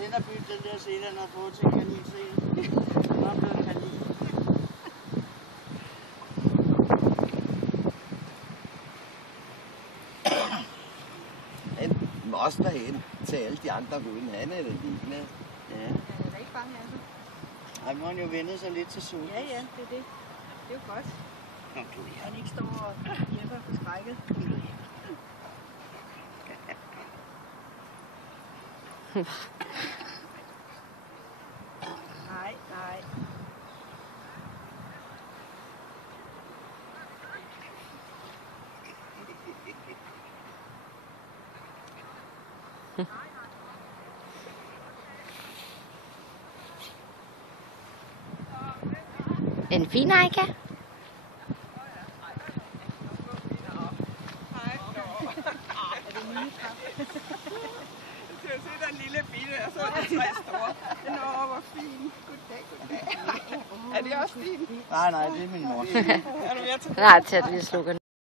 hen og bytte den der sele, han har fået til kaninsele. Den er blevet kanin. Han må derhen til alle de andre hunde. Han er da ligeglad. Ja. Jeg er da ikke bange af det. Ej, må han jo vende sig lidt til sol. Ja, ja, det er det. Det er jo godt. Kom du her. Han ikke står og hjælper forskrækket. Nej, nej. En fin Eika. Jeg ser den lille bitte, og så er der 3 store. Nå, hvor fin. Goddag, goddag. Er det også din? Nej, det er min mor. Er du ved at tage Nej, til at lige slukke.